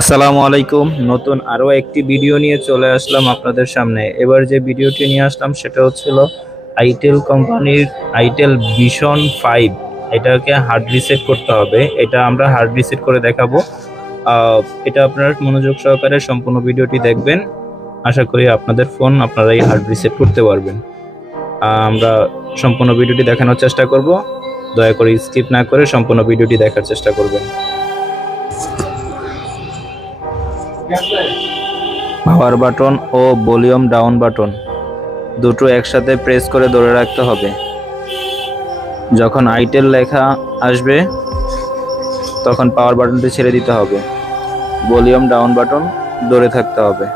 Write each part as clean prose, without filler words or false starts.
আসসালামু আলাইকুম। নতুন আরো একটি ভিডিও নিয়ে চলে আসলাম আপনাদের সামনে। এবার যে ভিডিওটি নিয়ে আসলাম সেটা হচ্ছিল আইটেল কোম্পানির আইটেল ভিশন 5। এটাকে হার্ড রিসেট করতে হবে। এটা আমরা হার্ড রিসেট করে দেখাবো। এটা আপনারা মনোযোগ সহকারে সম্পূর্ণ ভিডিওটি দেখবেন। আশা করি আপনাদের ফোন আপনারাই হার্ড রিসেট করতে পারবেন। আমরা সম্পূর্ণ ভিডিওটি দেখানোর চেষ্টা করব। দয়া করে স্কিপ না করে সম্পূর্ণ ভিডিওটি দেখার চেষ্টা করবেন। Power button oh volume down button দুটো একসাথে প্রেস করে ধরে রাখতে হবে। যখন আইটেল লেখা আসবে তখন পাওয়ার বাটনটি ছেড়ে দিতে হবে। ভলিউম ডাউন বাটন ধরে থাকতে হবে।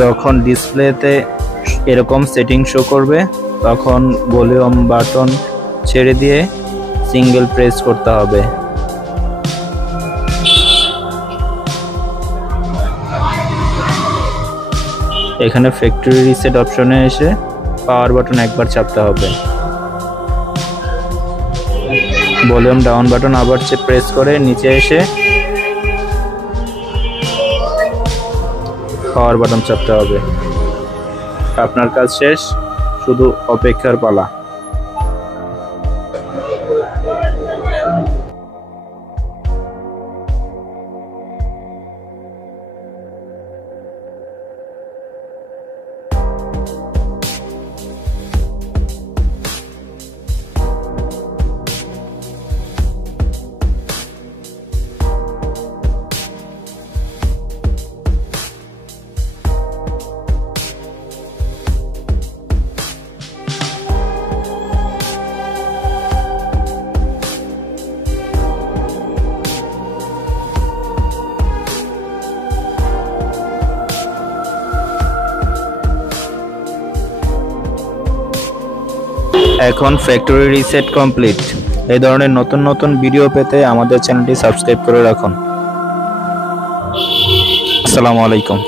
যখন ডিসপ্লেতে এরকম সেটিং শো করবে তখন ভলিউম বাটন ছেড়ে দিয়ে সিঙ্গেল প্রেস করতে হবে। এখানে ফ্যাক্টরি রিসেট অপশনে এসে পাওয়ার বাটন একবার চাপতে হবে। ভলিউম ডাউন বাটন আবার প্রেস করে নিচে এসে পাওয়ার বাটন চাপতে হবে। আপনার কাজ শেষ, শুধু অপেক্ষার পালা। এখন ফ্যাক্টরি রিসেট কমপ্লিট। এই ধরনের নতুন নতুন ভিডিও পেতে আমাদের চ্যানেলটি সাবস্ক্রাইব করে রাখুন। আসসালামু আলাইকুম।